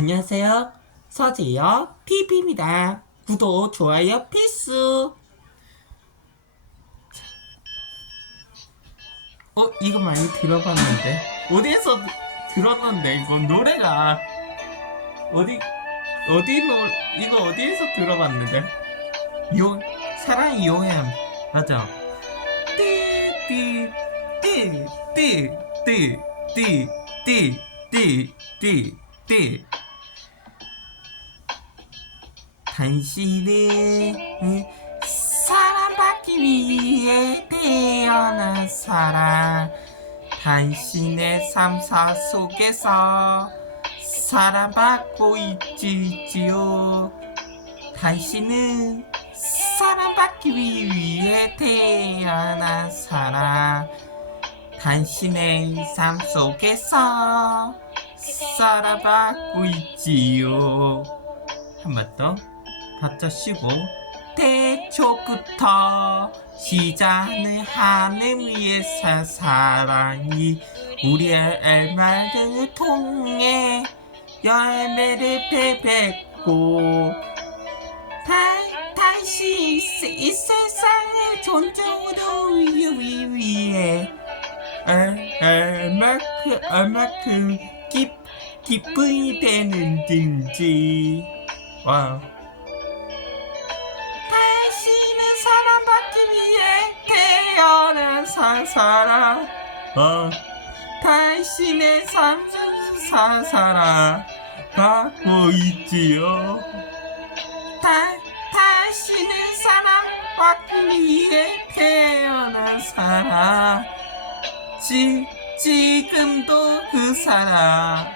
안녕하세요. 서재요 TV입니다. 구독, 좋아요 필수. 어, 이거 많이 들어봤는데. 어디에서 들었는데, 이거 노래가. 어디, 어디 노, 이거 어디에서 들어봤는데? 요, 사랑 이용함. 맞아. 띠, 띠, 띠, 띠, 띠, 띠, 띠, 띠, 띠, 띠. 당신은 사랑받기 위해 태어난 사람 당신의 삶사 속에서 사랑받고 있지요. 당신은 사랑받기 위해 태어난 사람 당신의 삶 속에서 사랑받고 있지요. 한 번 더. 바짝 쉬고 태초부터 시작은 하늘 위에서 사랑이 우리의 말을 통해 열매를 맺고 다, 다시 이, 세- 이 세상을 존중으로 위해 얼마큼 얼마큼 기, 기쁨이 되는지. 와 당신은 사랑받기 위해 태어난 사, 사람. 어, 당신의 삶을 사, 사랑 받고 있지요? 다, 당신은 사랑받기 위해 태어난 사람. 지, 지금도 그 사랑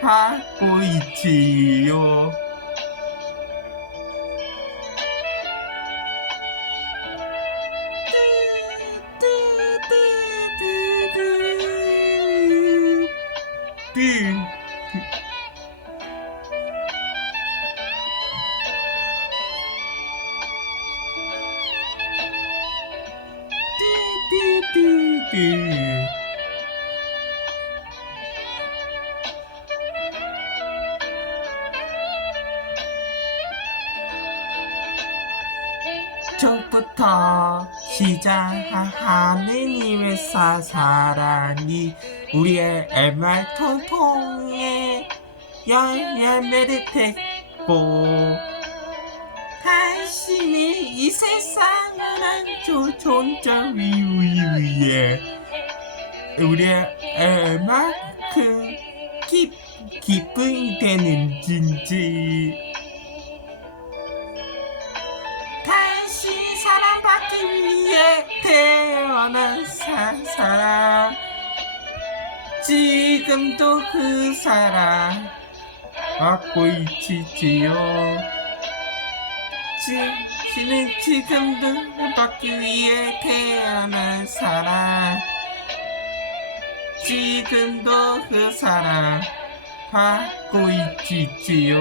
받고 있지요 Steen. Dee dee dee. 저부터 시작한 하느님의 사- 사랑이 우리의 말통 통해 열- 열매를 맺고 당신이 이 세상을 안주 존재 위에 우리의 얼마큼 기, 기쁨이 되는지 사랑받기 위해 태어난 사, 사람. 지금도 그 사랑 받고 있지요. 당신은 지금도 받기 위해 태어난 사람. 지금도 그 사랑 받고 있지요.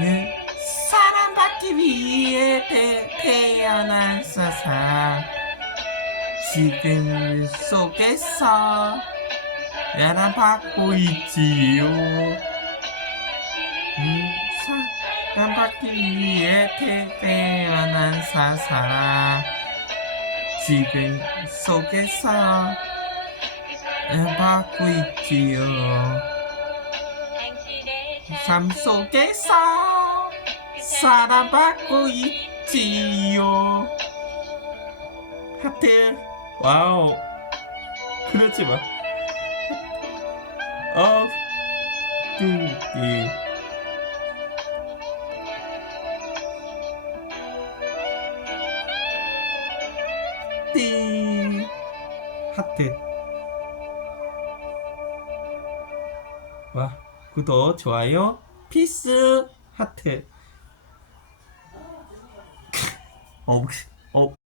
네. 사랑받기 위해 태, 태어난 사람 지금 속에서 사랑받고 있지요. 음, 사랑받기 위해 태, 태어난 사람 지금 속에서 사랑받고 있지요. 삶 속에서 사랑받고 있지요. 하트, 와우. 그러지 마. 어, 뚜기. 띠. 하트. 와, 구독, 좋아요, 필수, 하트. ou